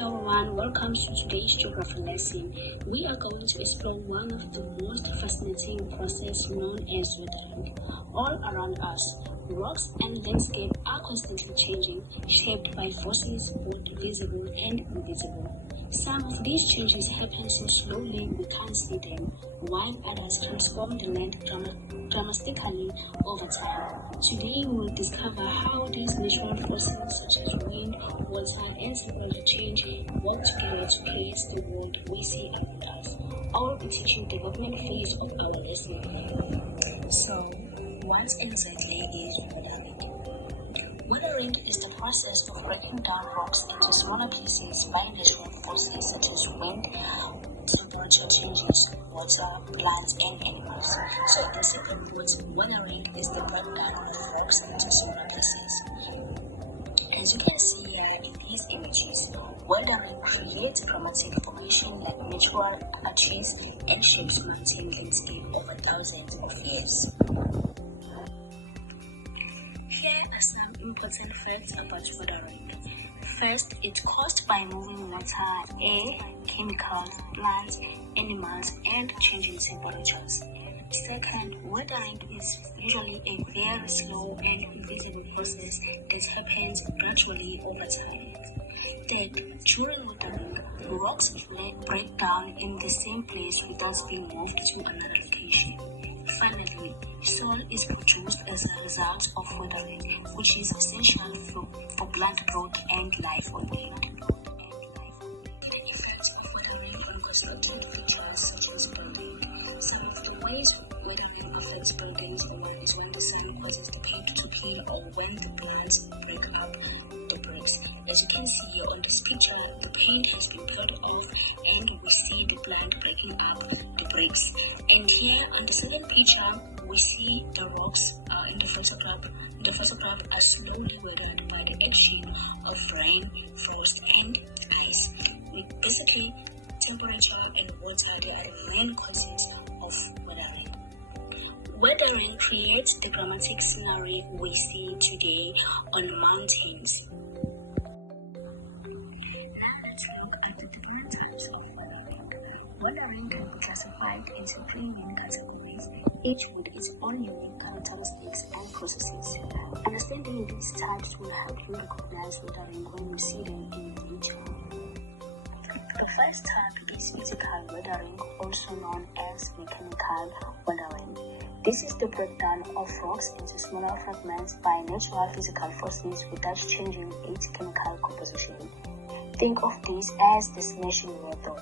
everyone, welcome to today's geography lesson. We are going to explore one of the most fascinating processes known as weathering. All around us, rocks and landscape are constantly changing, shaped by forces both visible and invisible. Some of these changes happen so slowly we can't see them, while others transform the land dramatically over time. Today we will discover how these natural forces such as wind, water, and temperature change work together to create the world we see around us. I will be teaching the development phase of our lesson. So, what exactly is weathering? Weathering is the process of breaking down rocks into smaller pieces by natural forces such as wind, temperature changes, water, plants, and animals. So, in simple words, weathering is the breakdown of rocks into smaller pieces. As you can see here in these images, weathering creates dramatic formation like natural arches and shapes mountain landscape over thousands of years. Here are some important facts about weathering. First, it's caused by moving water, air, chemicals, plants, animals, and changing temperatures. Second, weathering is usually a very slow and invisible process that happens gradually over time. Third, during weathering, rocks break down in the same place without being moved to another location. Finally, soil is produced as a result of weathering, which is essential for plant growth and life on land. The effects of weathering on constructed features such as building. Some of the ways weathering affects buildings is when the sun causes the paint to peel or when the plants break up the bricks. As you can see here on this picture, the paint has been peeled off and we see the plant breaking up the bricks. And here on the second picture, we see the rocks in the photograph. The photograph are slowly weathered by the action of rain, frost, and ice. Basically, temperature and water, they are the main causes of weathering. Weathering creates the dramatic scenery we see today on mountains. Now let's look at the different types of weathering. Weathering can be classified into three main categories, each with its own unique characteristics and processes. Understanding these types will help you recognize weathering when you see them in nature. The first type is physical weathering, also known as mechanical weathering. This is the breakdown of rocks into smaller fragments by natural physical forces without changing its chemical composition. Think of this as the smashing method.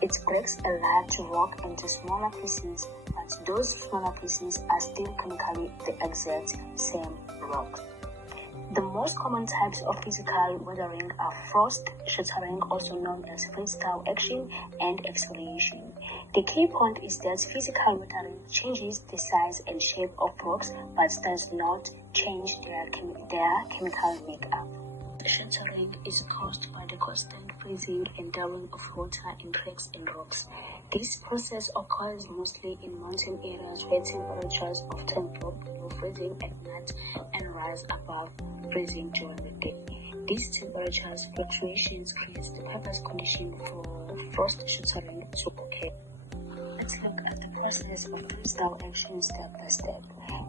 It breaks a large rock into smaller pieces, but those smaller pieces are still chemically the exact same rock. The most common types of physical weathering are frost shattering, also known as freeze-thaw action, and exfoliation. The key point is that physical weathering changes the size and shape of rocks but does not change their chemical makeup. Shattering is caused by the constant freezing and thawing of water in cracks and rocks. This process occurs mostly in mountain areas where temperatures often drop below freezing at night and rise above freezing during the day. These temperatures fluctuations create the perfect condition for frost shattering to occur. Let's look at the process of freeze-thaw action step by step.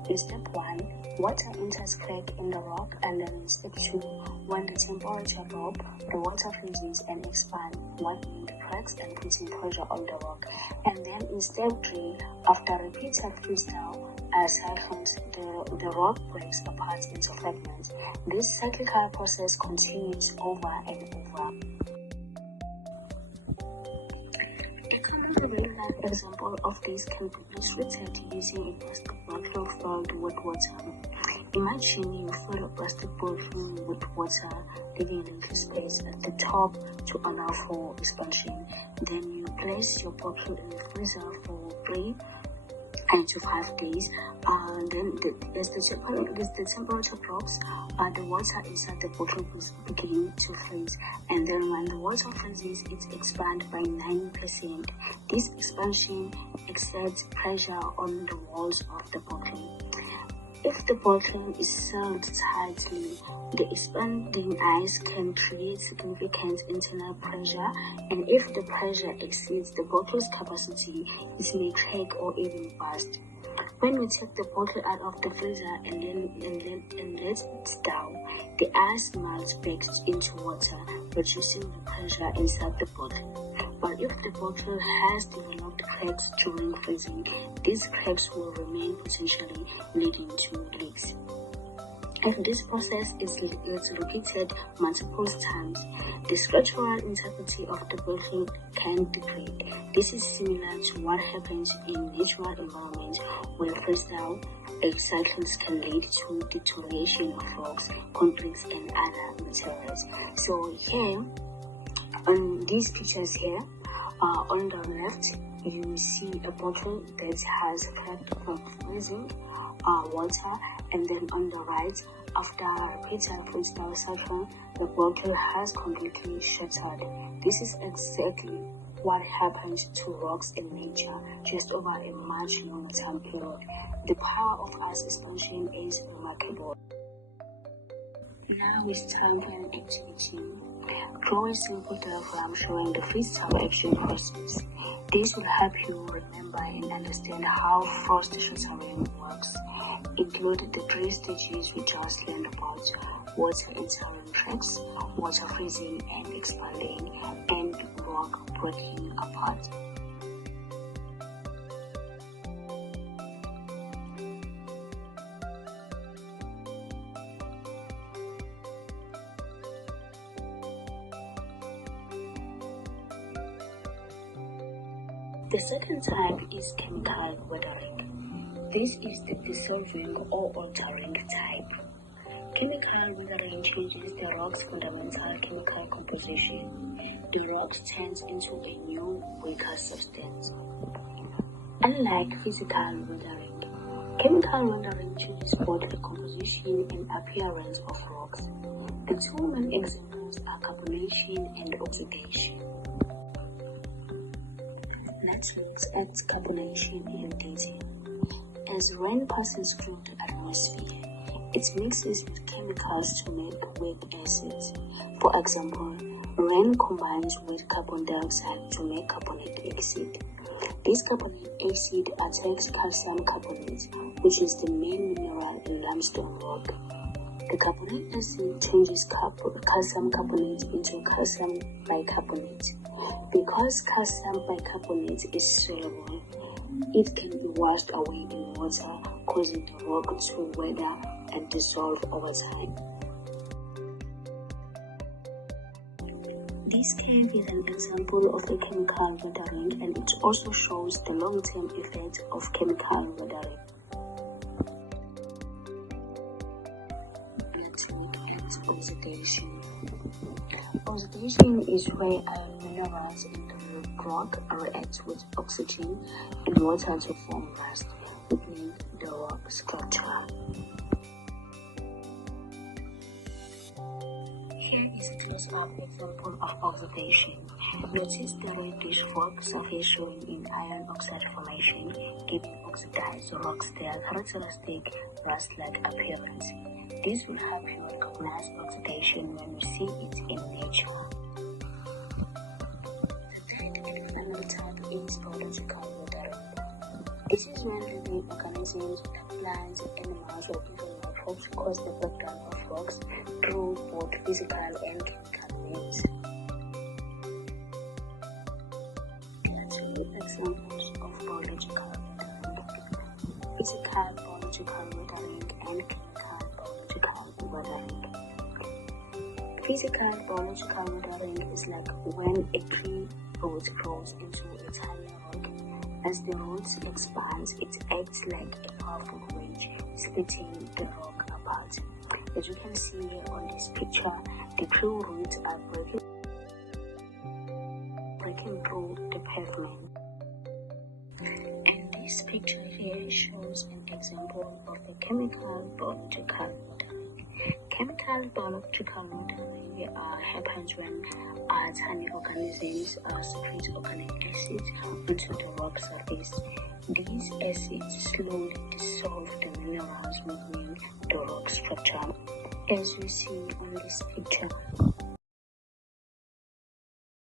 In step 1, water enters crack in the rock, and then in step 2, when the temperature drops, the water freezes and expands, widening the cracks and putting pressure on the rock. And then in step 3, after repeated freeze-thaw cycles, the rock breaks apart into fragments. This cyclical process continues over and over. A common real-life example of this can be illustrated using a basketball field filled with water. Imagine you fill a basketball field with water, leaving a little space at the top to allow for expansion. Then you place your bottle in the freezer for 3 to 5 days. Then as the temperature drops, the water inside the bottle will begin to freeze, and then when the water freezes, it expands by 9%. This expansion exerts pressure on the walls of the bottle. If the bottle is sealed tightly, the expanding ice can create significant internal pressure, and if the pressure exceeds the bottle's capacity, it may crack or even burst. When we take the bottle out of the freezer and let it down, the ice melts back into water, reducing the pressure inside the bottle. But if the bottle has developed cracks during freezing, these cracks will remain, potentially leading to leaks. If this process is repeated multiple times, the structural integrity of the bottle can degrade. This is similar to what happens in natural environments where freeze-down cycles can lead to deterioration of rocks, concrete, and other materials. So here, on these pictures here, on the left, you see a bottle that has cracked from freezing water, and then on the right, after a repeated freeze-down cycle, the bottle has completely shattered. This is exactly what happens to rocks in nature just over a much longer time period. The power of ice expansion is remarkable. Now it's time for an activity. Draw a simple diagram showing the freeze-down action process. This will help you remember and understand how frost shattering works. Include the 3 stages we just learned about: water entering cracks, water freezing and expanding, and rock breaking apart. The second type is chemical weathering. This is the dissolving or altering type. Chemical weathering changes the rock's fundamental chemical composition. The rock turns into a new, weaker substance. Unlike physical weathering, chemical weathering changes both the composition and appearance of rocks. The 2 main examples are carbonation and oxidation. Let's look at carbonation in detail. As rain passes through the atmosphere, it mixes with chemicals to make weak acids. For example, rain combines with carbon dioxide to make carbonic acid. This carbonic acid attacks calcium carbonate, which is the main mineral in limestone rock. The carbonic acid changes calcium carbonate into calcium bicarbonate. Because calcium bicarbonate is soluble, it can be washed away in water, causing the rock to weather and dissolve over time. This cave is an example of a chemical weathering, and it also shows the long-term effect of chemical weathering. Let's look at oxidation. Oxidation is where iron minerals in the rock react with oxygen and water to form rust, weakening the rock structure. Here is a close-up example of oxidation. Notice the reddish rock surface showing in iron oxide formation, giving oxidized rocks their characteristic rust-like appearance. This will help you recognize oxidation when you see it in nature. The third and final type is biological weathering. This is when living organisms, plants, animals, or even microbes cause the breakdown of rocks through both physical and chemical means. Let's look at examples of biological weathering: physical biological weathering and chemical biological weathering. Physical biological weathering is like when a tree root grows into a tiny rock. As the roots expand, it acts like a powerful wedge, splitting the rock apart. As you can see here on this picture, the tree roots are breaking through the pavement. And this picture here shows an example of a chemical biological weathering. Chemical biological weathering happens when tiny organisms secrete organic acids onto the rock surface. These acids slowly dissolve the minerals making the rock structure as you see on this picture.